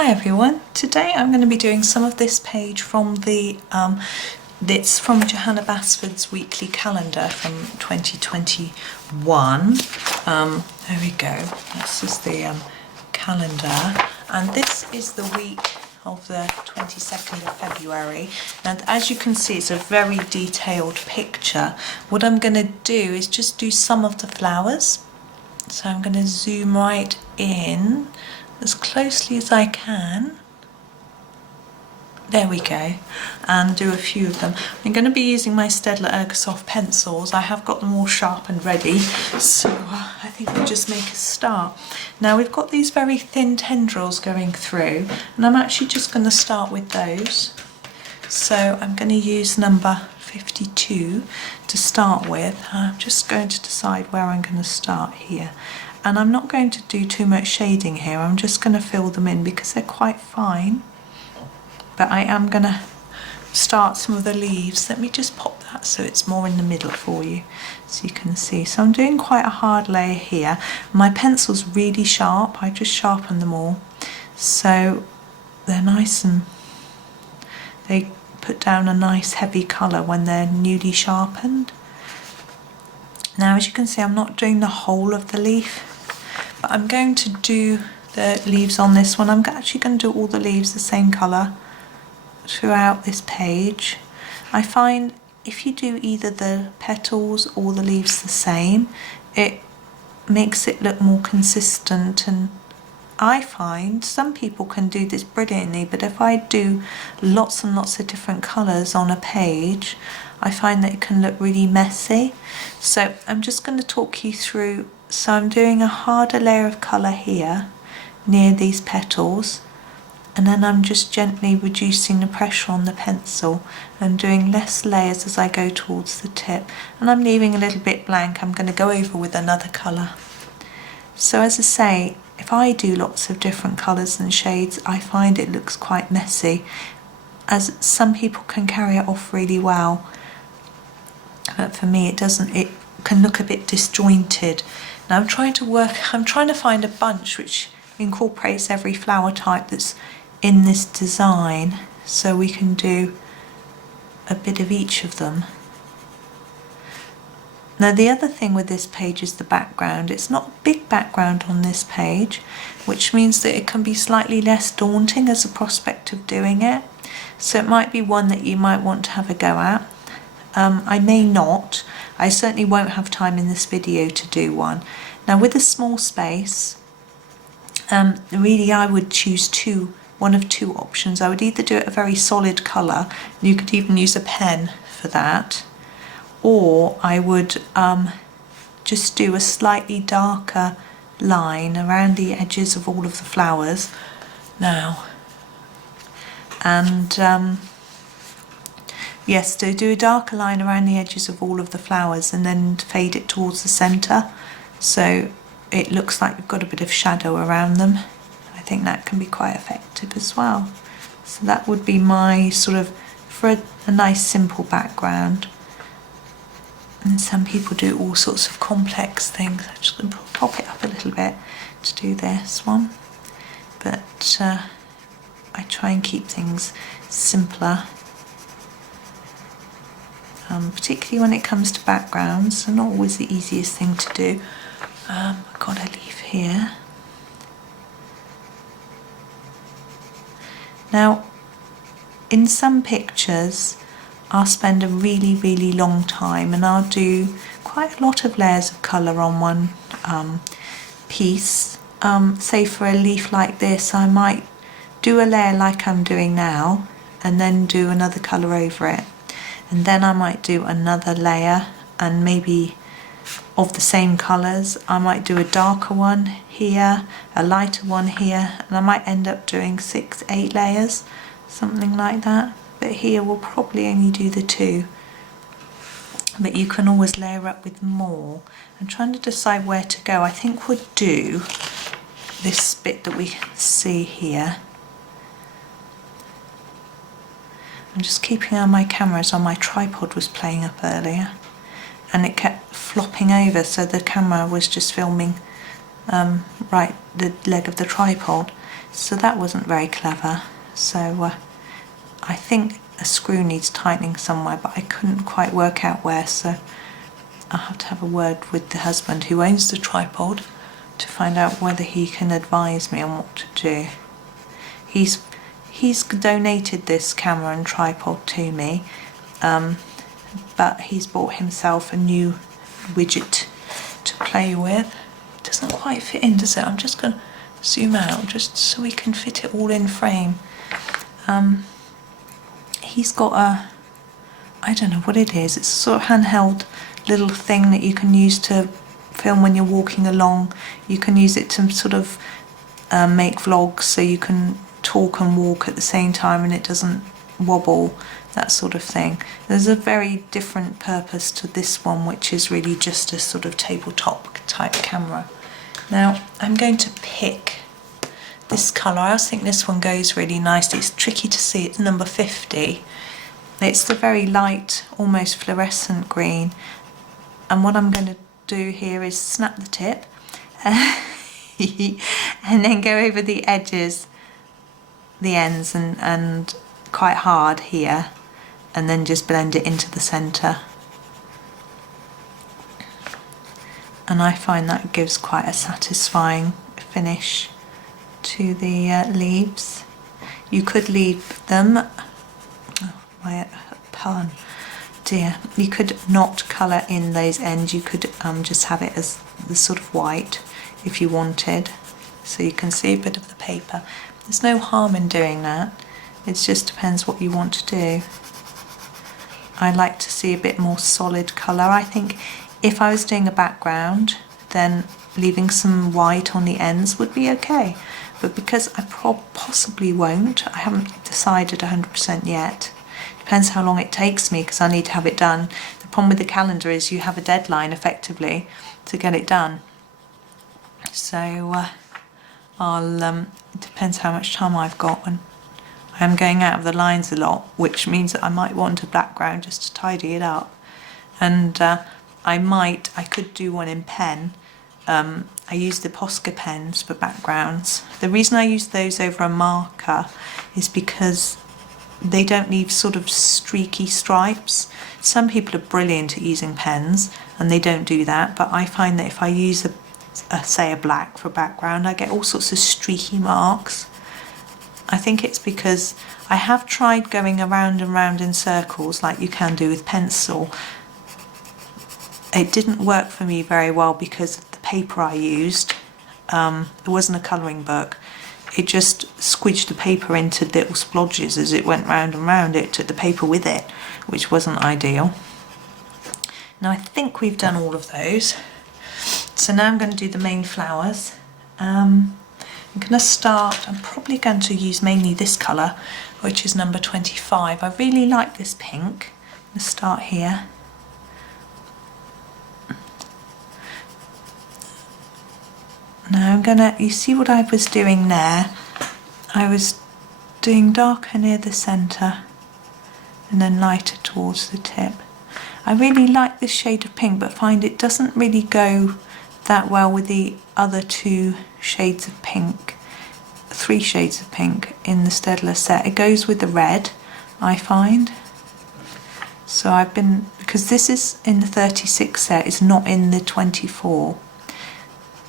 Hi everyone, today I'm going to be doing some of this page from it's from Johanna Basford's weekly calendar from 2021. There we go, this is the calendar, and this is the week of the 22nd of February, and as you can see it's a very detailed picture. What I'm going to do is just do some of the flowers, so I'm going to zoom right in as closely as I can. There we go, and do a few of them. I'm going to be using my Staedtler Ergosoft pencils. I have got them all sharpened ready, so I think we'll just make a start. Now we've got these very thin tendrils going through, and I'm actually just going to start with those. So I'm going to use number 52 to start with. I'm just going to decide where I'm going to start here. And I'm not going to do too much shading here, I'm just going to fill them in because they're quite fine. But I am going to start some of the leaves. Let me just pop that so it's more in the middle for you, so you can see. So I'm doing quite a hard layer here. My pencil's really sharp, I just sharpened them all. So they're nice and they put down a nice heavy colour when they're newly sharpened. Now as you can see I'm not doing the whole of the leaf, but I'm going to do the leaves on this one. I'm actually going to do all the leaves the same colour throughout this page. I find if you do either the petals or the leaves the same, it makes it look more consistent, and I find some people can do this brilliantly, but if I do lots and lots of different colours on a page, I find that it can look really messy. So I'm just going to talk you through. So I'm doing a harder layer of colour here near these petals, and then I'm just gently reducing the pressure on the pencil and doing less layers as I go towards the tip, and I'm leaving a little bit blank. I'm going to go over with another colour. So as I say, if I do lots of different colours and shades, I find it looks quite messy, as some people can carry it off really well, but for me it doesn't. It can look a bit disjointed. Now I'm trying to find a bunch which incorporates every flower type that's in this design, so we can do a bit of each of them. Now the other thing with this page is the background. It's not a big background on this page, which means that it can be slightly less daunting as a prospect of doing it. So it might be one that you might want to have a go at. I may not. I certainly won't have time in this video to do one. Now with a small space, really I would choose one of two options. I would either do it a very solid colour, you could even use a pen for that, or I would just do a slightly darker line around the edges of all of the flowers now. And yes, so do a darker line around the edges of all of the flowers and then fade it towards the centre, so it looks like you've got a bit of shadow around them. I think that can be quite effective as well. So that would be my sort of, for a nice simple background. And some people do all sorts of complex things. I'm just going to pop it up a little bit to do this one. But I try and keep things simpler. Particularly when it comes to backgrounds, they're not always the easiest thing to do. I've got a leaf here. Now, in some pictures, I'll spend a really, really long time, and I'll do quite a lot of layers of colour on one piece. Say for a leaf like this, I might do a layer like I'm doing now, and then do another colour over it. And then I might do another layer, and maybe of the same colours. I might do a darker one here, a lighter one here, and I might end up doing 6, 8 layers, something like that. But here we'll probably only do the 2. But you can always layer up with more. I'm trying to decide where to go. I think we'll do this bit that we see here. I'm just keeping on my camera as on my tripod was playing up earlier, and it kept flopping over, so the camera was just filming right the leg of the tripod. So that wasn't very clever. So I think a screw needs tightening somewhere, but I couldn't quite work out where, so I'll have to have a word with the husband who owns the tripod to find out whether he can advise me on what to do. He's donated this camera and tripod to me, but he's bought himself a new widget to play with. It doesn't quite fit in, does it? I'm just going to zoom out just so we can fit it all in frame. He's got I don't know what it is, it's a sort of handheld little thing that you can use to film when you're walking along. You can use it to sort of make vlogs, so you can talk and walk at the same time and it doesn't wobble, that sort of thing. There's a very different purpose to this one, which is really just a sort of tabletop type camera. Now I'm going to pick this colour. I also think this one goes really nicely. It's tricky to see, it's number 50. It's the very light, almost fluorescent green, and what I'm going to do here is snap the tip and then go over the edges, the ends, and quite hard here, and then just blend it into the centre. And I find that gives quite a satisfying finish to the leaves. You could leave them, oh, my pun, dear, you could not colour in those ends. You could just have it as the sort of white if you wanted, so you can see a bit of the paper. There's no harm in doing that, it just depends what you want to do. I like to see a bit more solid colour. I think if I was doing a background, then leaving some white on the ends would be okay, but because I possibly won't, I haven't decided 100% yet. Depends how long it takes me, because I need to have it done. The problem with the calendar is you have a deadline effectively to get it done. So it depends how much time I've got, and I am going out of the lines a lot, which means that I might want a background just to tidy it up. And I could do one in pen. I use the Posca pens for backgrounds. The reason I use those over a marker is because they don't leave sort of streaky stripes. Some people are brilliant at using pens and they don't do that, but I find that if I use say a black for background, I get all sorts of streaky marks. I think it's because I have tried going around and round in circles like you can do with pencil. It didn't work for me very well because of the paper I used. It wasn't a colouring book. It just squidged the paper into little splodges as it went round and round. It took the paper with it, which wasn't ideal. Now I think we've done all of those. So now I'm going to do the main flowers. I'm going to start, I'm probably going to use mainly this colour, which is number 25. I really like this pink. I'm going to start here. Now I'm gonna, you see what I was doing there? I was doing darker near the centre and then lighter towards the tip. I really like this shade of pink, but find it doesn't really go that well with the other two shades of pink, 3 shades of pink in the Staedtler set. It goes with the red, I find. So I've been, because this is in the 36 set, it's not in the 24.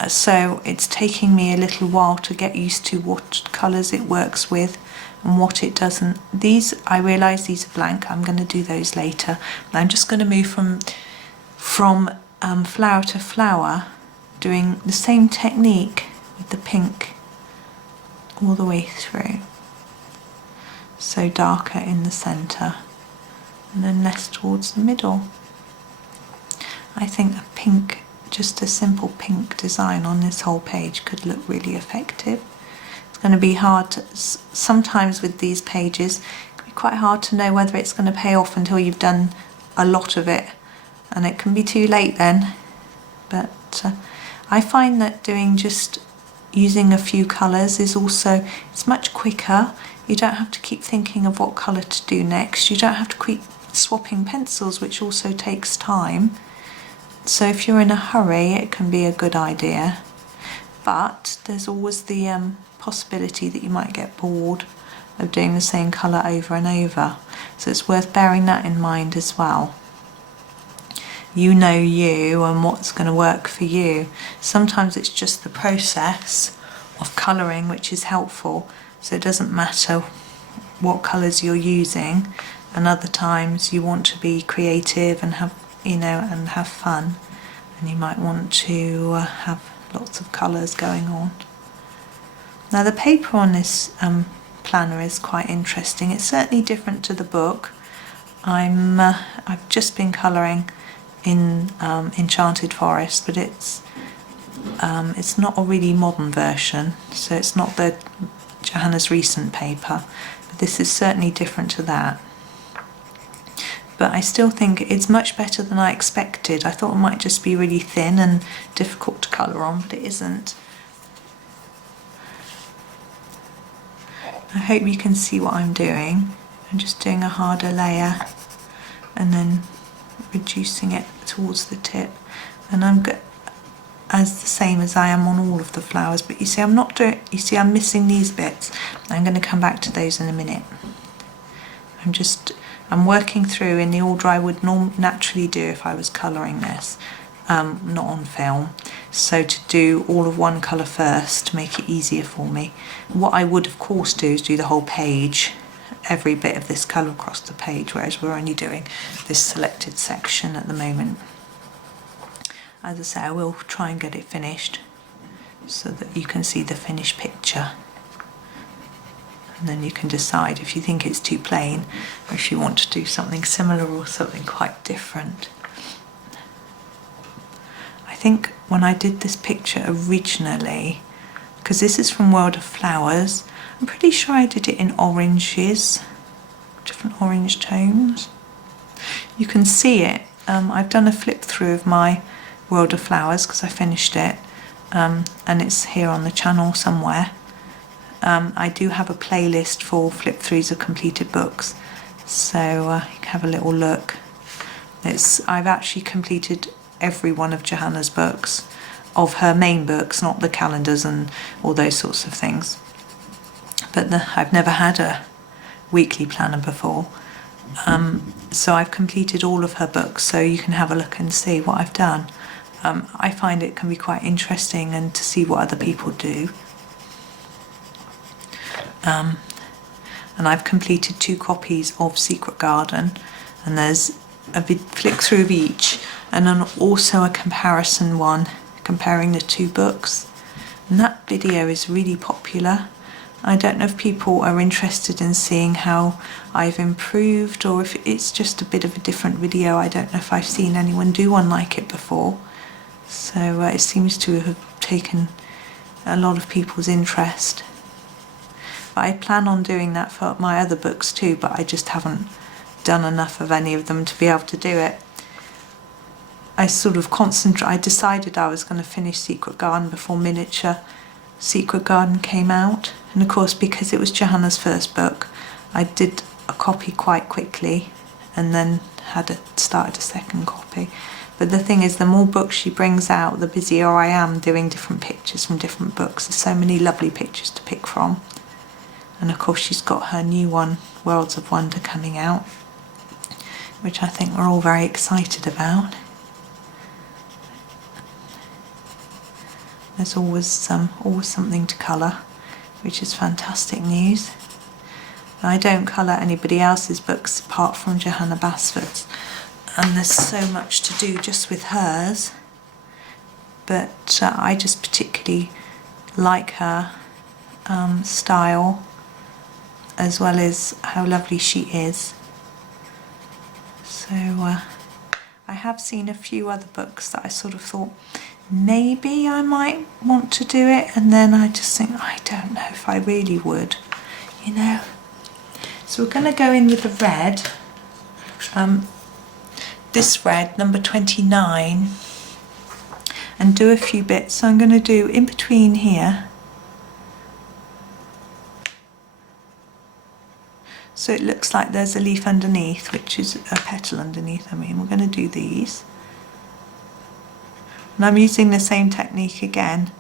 So it's taking me a little while to get used to what colours it works with and what it doesn't. These, I realise these are blank, I'm going to do those later. I'm just going to move from flower to flower, doing the same technique with the pink all the way through. So darker in the centre and then less towards the middle. I think a pink, just a simple pink design on this whole page could look really effective. It's going to be hard to, sometimes with these pages, it can be quite hard to know whether it's going to pay off until you've done a lot of it, and it can be too late then. But I find that doing just using a few colours is also, it's much quicker. You don't have to keep thinking of what colour to do next. You don't have to keep swapping pencils, which also takes time. So if you're in a hurry, it can be a good idea. but there's always the possibility that you might get bored of doing the same colour over and over, so it's worth bearing that in mind as well. You know you and what's going to work for you. Sometimes it's just the process of colouring which is helpful, so it doesn't matter what colours you're using, and other times you want to be creative and have, you know, and have fun, and you might want to have lots of colours going on. Now the paper on this planner is quite interesting. It's certainly different to the book. I've just been colouring in Enchanted Forest, but it's not a really modern version, so it's not the Johanna's recent paper, but this is certainly different to that. But I still think it's much better than I expected. I thought it might just be really thin and difficult to colour on, but it isn't. I hope you can see what I'm doing. I'm just doing a harder layer and then reducing it towards the tip, and I'm as the same as I am on all of the flowers, but you see I'm missing these bits. I'm going to come back to those in a minute. I'm working through in the order I would naturally do if I was colouring this, not on film. So to do all of one colour first to make it easier for me. What I would of course do is do the whole page, every bit of this colour across the page, whereas we're only doing this selected section at the moment. As I say, I will try and get it finished so that you can see the finished picture. And then you can decide if you think it's too plain or if you want to do something similar or something quite different. I think when I did this picture originally, because this is from World of Flowers, I'm pretty sure I did it in oranges, different orange tones. You can see it. I've done a flip through of my World of Flowers because I finished it, and it's here on the channel somewhere. I do have a playlist for flip throughs of completed books, so you can have a little look. I've actually completed every one of Johanna's books, of her main books, not the calendars and all those sorts of things. But I've never had a weekly planner before, so I've completed all of her books, so you can have a look and see what I've done. I find it can be quite interesting and to see what other people do. And I've completed 2 copies of Secret Garden, and there's a flick through of each, and then also a comparison one comparing the 2 books, and that video is really popular. I don't know if people are interested in seeing how I've improved, or if it's just a bit of a different video. I don't know if I've seen anyone do one like it before, so it seems to have taken a lot of people's interest. I plan on doing that for my other books too, but I just haven't done enough of any of them to be able to do it. I decided I was going to finish Secret Garden before Miniature Secret Garden came out, and of course because it was Johanna's first book, I did a copy quite quickly and then started a second copy. But the thing is, the more books she brings out, the busier I am doing different pictures from different books. There's so many lovely pictures to pick from. And of course she's got her new one, Worlds of Wonder, coming out, which I think we're all very excited about. There's always something to colour, which is fantastic news. I don't colour anybody else's books apart from Johanna Basford's, and there's so much to do just with hers, but I just particularly like her style, as well as how lovely she is. So I have seen a few other books that I sort of thought maybe I might want to do it, and then I just think I don't know if I really would, you know. So we're going to go in with the red, this red, number 29, and do a few bits. So I'm going to do in between here, so it looks like there's a leaf underneath, which is a petal underneath. We're going to do these. And I'm using the same technique again.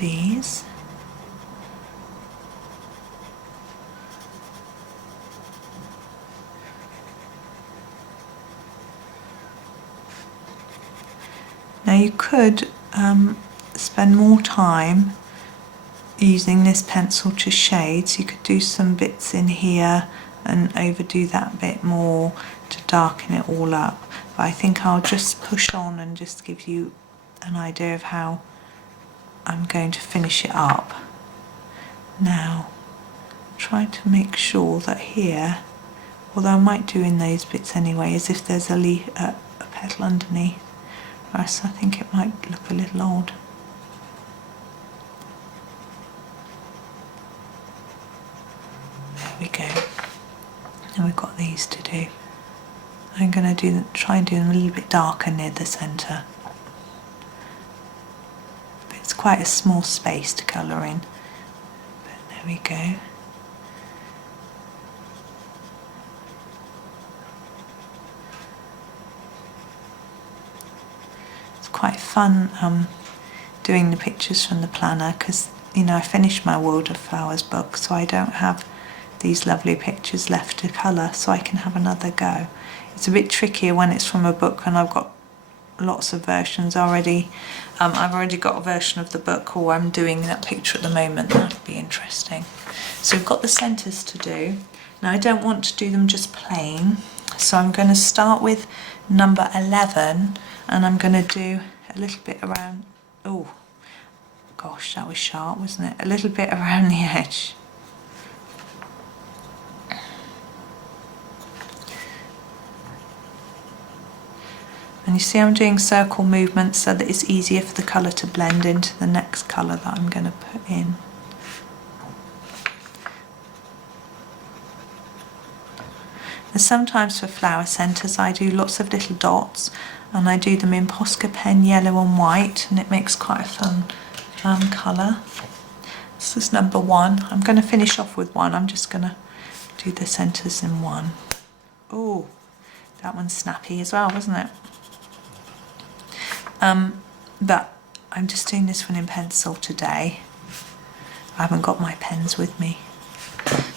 these. Now you could spend more time using this pencil to shade, so you could do some bits in here and overdo that bit more to darken it all up. But I think I'll just push on and just give you an idea of how I'm going to finish it up. Now, try to make sure that here, although I might do in those bits anyway, as if there's a petal underneath, or else I think it might look a little odd. There we go. And we've got these to do. I'm going to try and do them a little bit darker near the centre. But it's quite a small space to colour in. But there we go. It's quite fun doing the pictures from the planner, because you know I finished my World of Flowers book, so I don't have these lovely pictures left to colour, so I can have another go. It's a bit trickier when it's from a book and I've got lots of versions already. I've already got a version of the book, or I'm doing that picture at the moment. That would be interesting. So we've got the centres to do. Now I don't want to do them just plain, so I'm going to start with number 11 and I'm going to do a little bit around, oh gosh, that was sharp, wasn't it? A little bit around the edge. And you see I'm doing circle movements so that it's easier for the colour to blend into the next colour that I'm going to put in. And sometimes for flower centres I do lots of little dots, and I do them in Posca pen yellow and white, and it makes quite a fun colour. This is number 1. I'm going to finish off with 1. I'm just going to do the centres in 1. Oh, that one's snappy as well, wasn't it? But I'm just doing this one in pencil today. I haven't got my pens with me.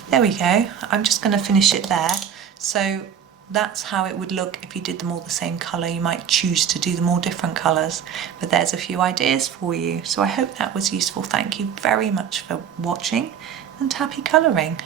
There we go. I'm just going to finish it there. So that's how it would look if you did them all the same colour. You might choose to do them all different colours, but there's a few ideas for you. So I hope that was useful. Thank you very much for watching, and happy colouring.